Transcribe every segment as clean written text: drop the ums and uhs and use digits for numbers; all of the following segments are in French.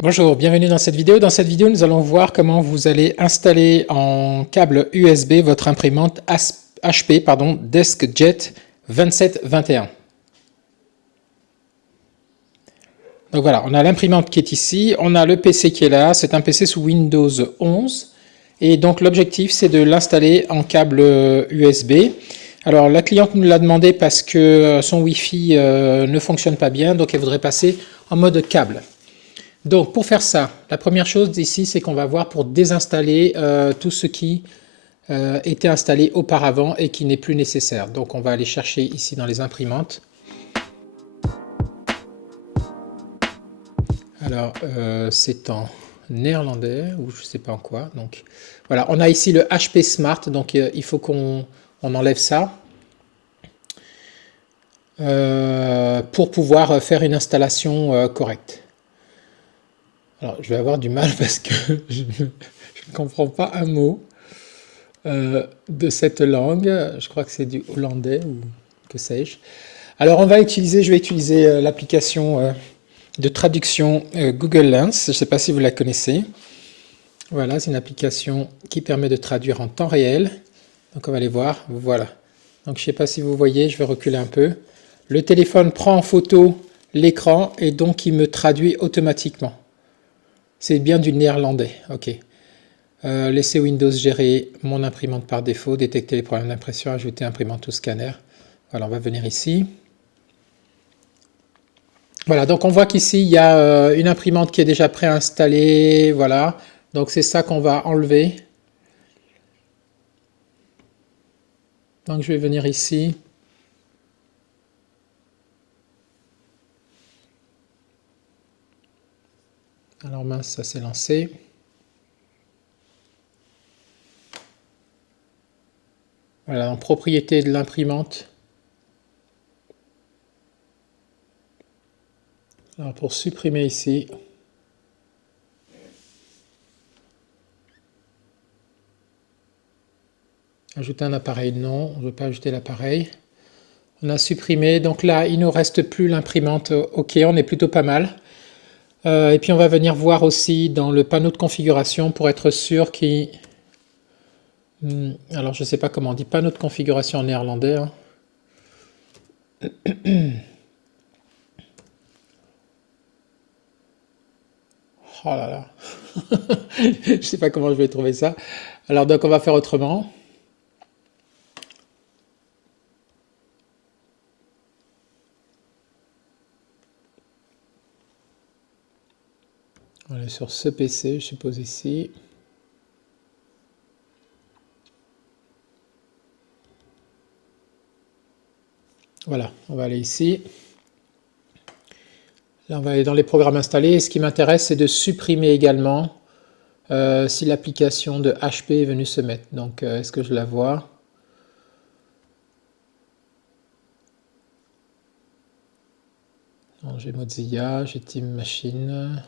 Bonjour, bienvenue dans cette vidéo. Dans cette vidéo, nous allons voir comment vous allez installer en câble USB votre imprimante HP DeskJet 2721. Donc voilà, on a l'imprimante qui est ici, on a le PC qui est là, c'est un PC sous Windows 11. Et donc l'objectif, c'est de l'installer en câble USB. Alors la cliente nous l'a demandé parce que son Wi-Fi ne fonctionne pas bien, donc elle voudrait passer en mode câble. Donc pour faire ça, la première chose ici, c'est qu'on va voir pour désinstaller tout ce qui était installé auparavant et qui n'est plus nécessaire. Donc on va aller chercher ici dans les imprimantes. Alors c'est en néerlandais ou je ne sais pas en quoi. Donc voilà, on a ici le HP Smart, donc il faut qu'on enlève ça pour pouvoir faire une installation correcte. Alors je vais avoir du mal parce que je ne comprends pas un mot de cette langue. Je crois que c'est du hollandais ou que sais-je. Alors je vais utiliser l'application de traduction Google Lens. Je ne sais pas si vous la connaissez. Voilà, c'est une application qui permet de traduire en temps réel. Donc on va aller voir. Voilà. Donc je ne sais pas si vous voyez, je vais reculer un peu. Le téléphone prend en photo l'écran et donc il me traduit automatiquement. C'est bien du néerlandais. Ok. Laisser Windows gérer mon imprimante par défaut, détecter les problèmes d'impression, ajouter imprimante ou scanner. Voilà, on va venir ici. Voilà, donc on voit qu'ici, il y a une imprimante qui est déjà préinstallée. Voilà, donc c'est ça qu'on va enlever. Donc je vais venir ici. Alors mince, ça s'est lancé. Voilà, en propriété de l'imprimante. Alors pour supprimer ici, ajouter un appareil, non, on ne veut pas ajouter l'appareil. On a supprimé, donc là il ne nous reste plus l'imprimante. Ok, on est plutôt pas mal. Et puis on va venir voir aussi dans le panneau de configuration pour être sûr qu'il... Alors je ne sais pas comment on dit panneau de configuration en néerlandais. Hein. Oh là là. Je ne sais pas comment je vais trouver ça. Alors donc on va faire autrement. On est sur ce PC, je suppose ici. Voilà, on va aller ici. Là, on va aller dans les programmes installés. Ce qui m'intéresse, c'est de supprimer également si l'application de HP est venue se mettre. Donc, est-ce que je la vois? J'ai Mozilla, j'ai Team Machine.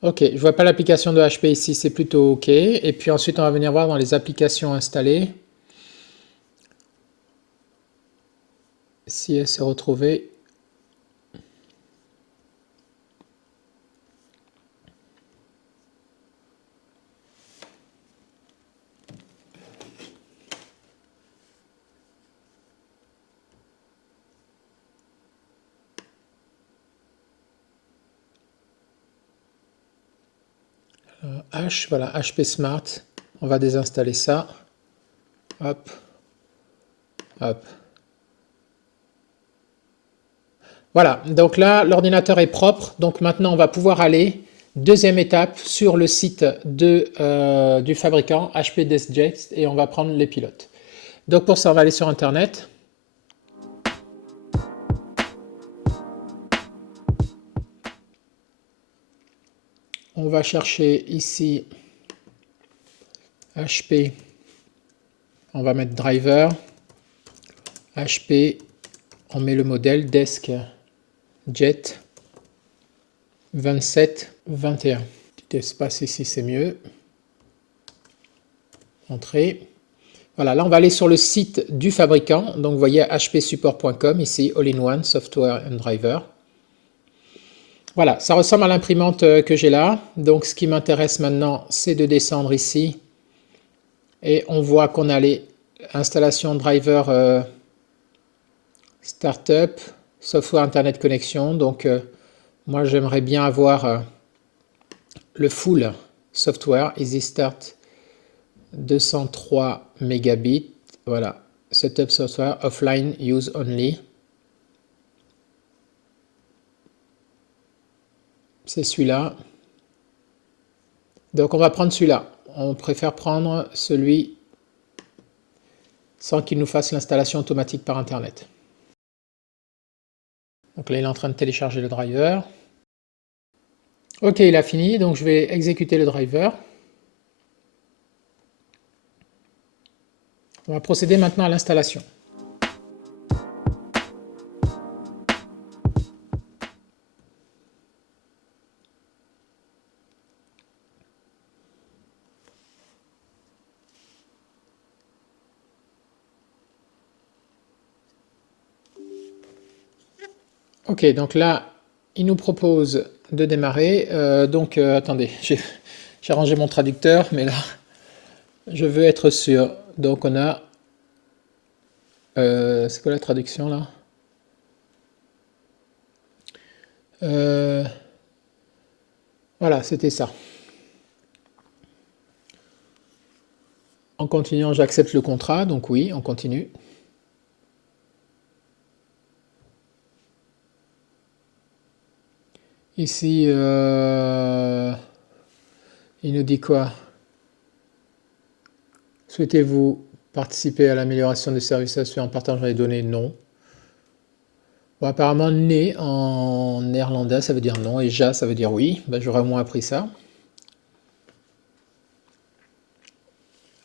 Ok, je vois pas l'application de HP ici, c'est plutôt ok. Et puis ensuite, on va venir voir dans les applications installées si elle s'est retrouvée. Voilà, HP Smart. On va désinstaller ça. Hop, hop. Voilà, donc là, l'ordinateur est propre. Donc maintenant, on va pouvoir aller, deuxième étape, sur le site du fabricant HP DeskJet et on va prendre les pilotes. Donc pour ça, on va aller sur Internet. On va chercher ici HP. On va mettre driver. HP. On met le modèle DeskJet 2721. Petit espace ici, c'est mieux. Entrée. Voilà, là on va aller sur le site du fabricant. Donc vous voyez hpsupport.com ici, All-in-One Software and Driver. Voilà, ça ressemble à l'imprimante que j'ai là. Donc ce qui m'intéresse maintenant, c'est de descendre ici. Et on voit qu'on a les installations driver startup, software internet connexion. Donc moi j'aimerais bien avoir le full software, Easy Start 203 mégabits. Voilà, setup software offline use only. C'est celui-là. Donc on va prendre celui-là. On préfère prendre celui sans qu'il nous fasse l'installation automatique par internet. Donc là il est en train de télécharger le driver. Ok, il a fini, donc je vais exécuter le driver. On va procéder maintenant à l'installation. Ok, donc là, il nous propose de démarrer. Attendez, j'ai rangé mon traducteur, mais là, je veux être sûr. Donc on a... c'est quoi la traduction là? Voilà, c'était ça. En continuant, j'accepte le contrat, donc oui, on continue. Ici, il nous dit quoi? Souhaitez-vous participer à l'amélioration des services assurés en partageant les données? Non. Bon, apparemment, né en néerlandais, ça veut dire non, et ja, ça veut dire oui. Ben, j'aurais au moins appris ça.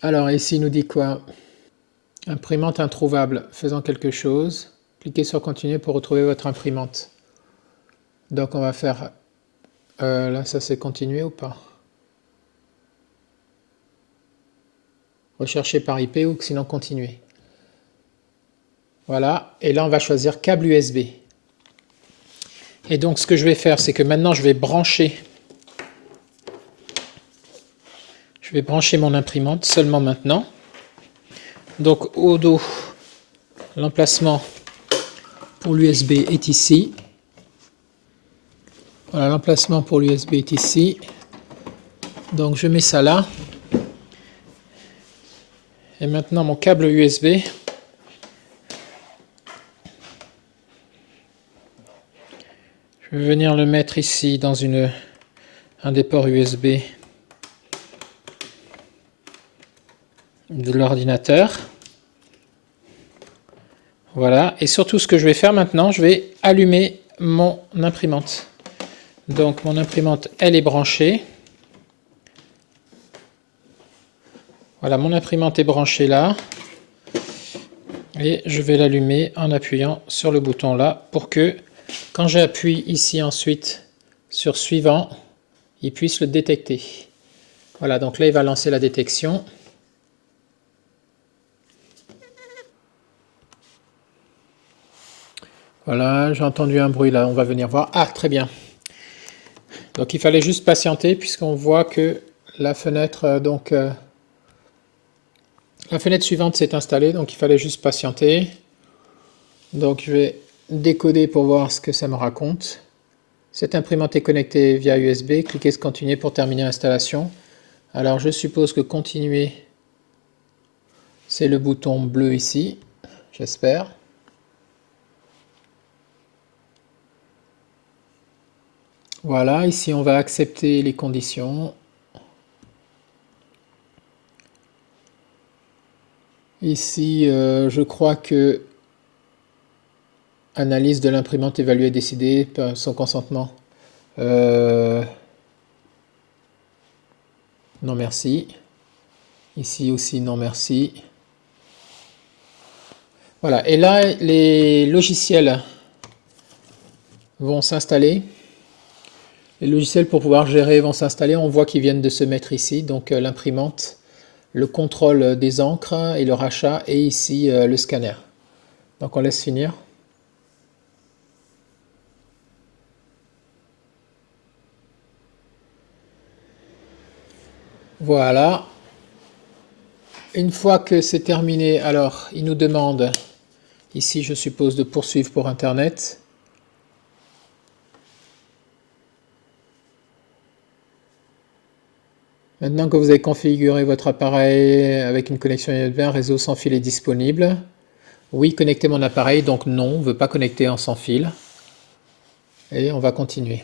Alors, ici, il nous dit quoi? Imprimante introuvable, faisant quelque chose. Cliquez sur continuer pour retrouver votre imprimante. Donc, on va faire... là, ça c'est continuer ou pas? Rechercher par IP ou sinon continuer. Voilà, et là, on va choisir câble USB. Et donc, ce que je vais faire, c'est que maintenant, je vais brancher mon imprimante seulement maintenant. Donc, au dos, l'emplacement pour l'USB est ici. Voilà, l'emplacement pour l'USB est ici. Donc, je mets ça là. Et maintenant, mon câble USB. Je vais venir le mettre ici dans un des ports USB de l'ordinateur. Voilà, et surtout ce que je vais faire maintenant, je vais allumer mon imprimante. Donc mon imprimante, elle est branchée. Voilà, mon imprimante est branchée là. Et je vais l'allumer en appuyant sur le bouton là pour que quand j'appuie ici ensuite sur suivant, il puisse le détecter. Voilà, donc là il va lancer la détection. Voilà, j'ai entendu un bruit là, on va venir voir. Ah, très bien. Donc il fallait juste patienter puisqu'on voit que la fenêtre, la fenêtre suivante s'est installée, donc il fallait juste patienter. Donc je vais décoder pour voir ce que ça me raconte. Cette imprimante est connectée via USB. Cliquez sur continuer pour terminer l'installation. Alors je suppose que continuer, c'est le bouton bleu ici, j'espère. Voilà, ici on va accepter les conditions. Ici, je crois que analyse de l'imprimante évaluée et décidée par son consentement. Non merci. Ici aussi non merci. Voilà, et là les logiciels vont s'installer. Les logiciels pour pouvoir gérer vont s'installer. On voit qu'ils viennent de se mettre ici, donc l'imprimante, le contrôle des encres et le rachat, et ici le scanner. Donc on laisse finir. Voilà. Une fois que c'est terminé, alors il nous demande, ici je suppose, de poursuivre pour Internet. Maintenant que vous avez configuré votre appareil avec une connexion USB, un réseau sans fil est disponible. Oui, connecter mon appareil, donc non, on ne veut pas connecter en sans fil. Et on va continuer.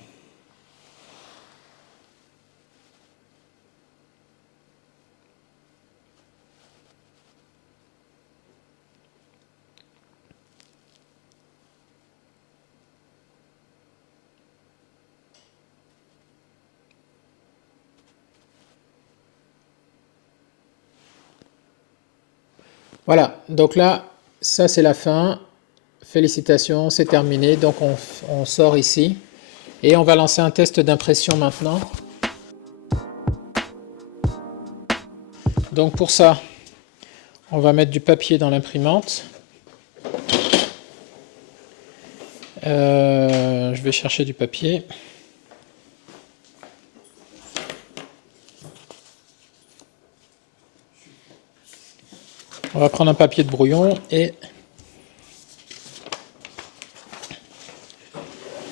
Voilà, donc là, ça c'est la fin. Félicitations, c'est terminé. Donc on sort ici. Et on va lancer un test d'impression maintenant. Donc pour ça, on va mettre du papier dans l'imprimante. Je vais chercher du papier. On va prendre un papier de brouillon et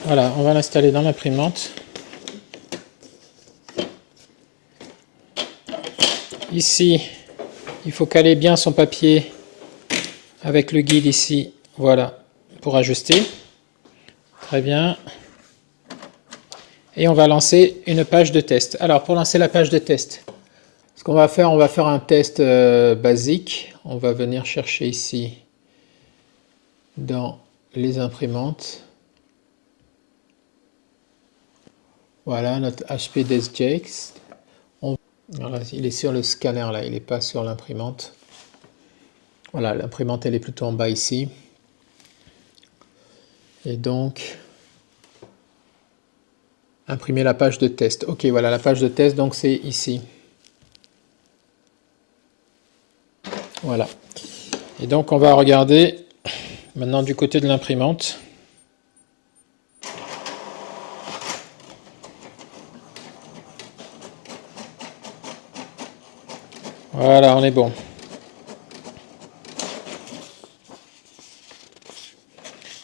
voilà, on va l'installer dans l'imprimante. Ici, il faut caler bien son papier avec le guide ici, voilà, pour ajuster. Très bien. Et on va lancer une page de test. Alors, pour lancer la page de test, ce qu'on va faire, on va faire un test basique. On va venir chercher ici dans les imprimantes. Voilà, notre HP DeskJet. Voilà, il est sur le scanner là, il n'est pas sur l'imprimante. Voilà, l'imprimante elle est plutôt en bas ici. Et donc, imprimer la page de test. Ok, voilà la page de test, donc c'est ici. Voilà. Et donc on va regarder maintenant du côté de l'imprimante. Voilà, on est bon.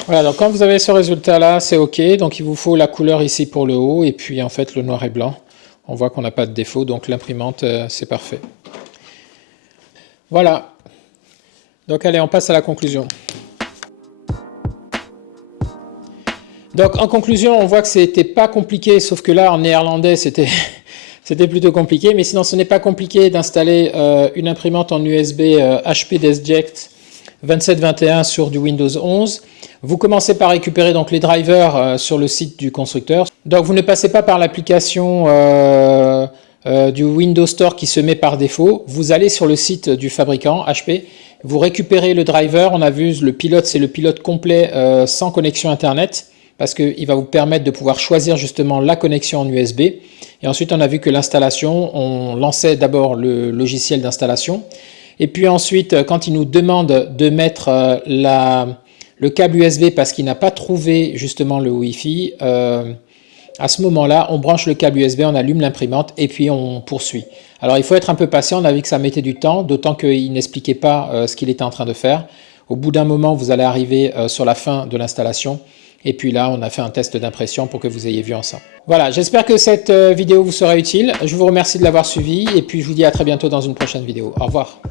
Voilà, donc quand vous avez ce résultat là, c'est ok. Donc il vous faut la couleur ici pour le haut et puis en fait le noir et blanc. On voit qu'on n'a pas de défaut, donc l'imprimante c'est parfait. Voilà. Donc allez, on passe à la conclusion. Donc en conclusion, on voit que c'était pas compliqué, sauf que là en néerlandais c'était c'était plutôt compliqué, mais sinon ce n'est pas compliqué d'installer une imprimante en USB HP DeskJet 2721 sur du Windows 11. Vous commencez par récupérer donc les drivers sur le site du constructeur. Donc vous ne passez pas par l'application du Windows Store qui se met par défaut. Vous allez sur le site du fabricant HP, vous récupérez le driver. On a vu le pilote, c'est le pilote complet sans connexion Internet, parce qu'il va vous permettre de pouvoir choisir justement la connexion en USB. Et ensuite, on a vu que l'installation, on lançait d'abord le logiciel d'installation. Et puis ensuite, quand il nous demande de mettre le câble USB parce qu'il n'a pas trouvé justement le Wi-Fi, à ce moment-là, on branche le câble USB, on allume l'imprimante et puis on poursuit. Alors il faut être un peu patient, on a vu que ça mettait du temps, d'autant qu'il n'expliquait pas ce qu'il était en train de faire. Au bout d'un moment, vous allez arriver sur la fin de l'installation. Et puis là, on a fait un test d'impression pour que vous ayez vu ensemble. Voilà, j'espère que cette vidéo vous sera utile. Je vous remercie de l'avoir suivi et puis je vous dis à très bientôt dans une prochaine vidéo. Au revoir.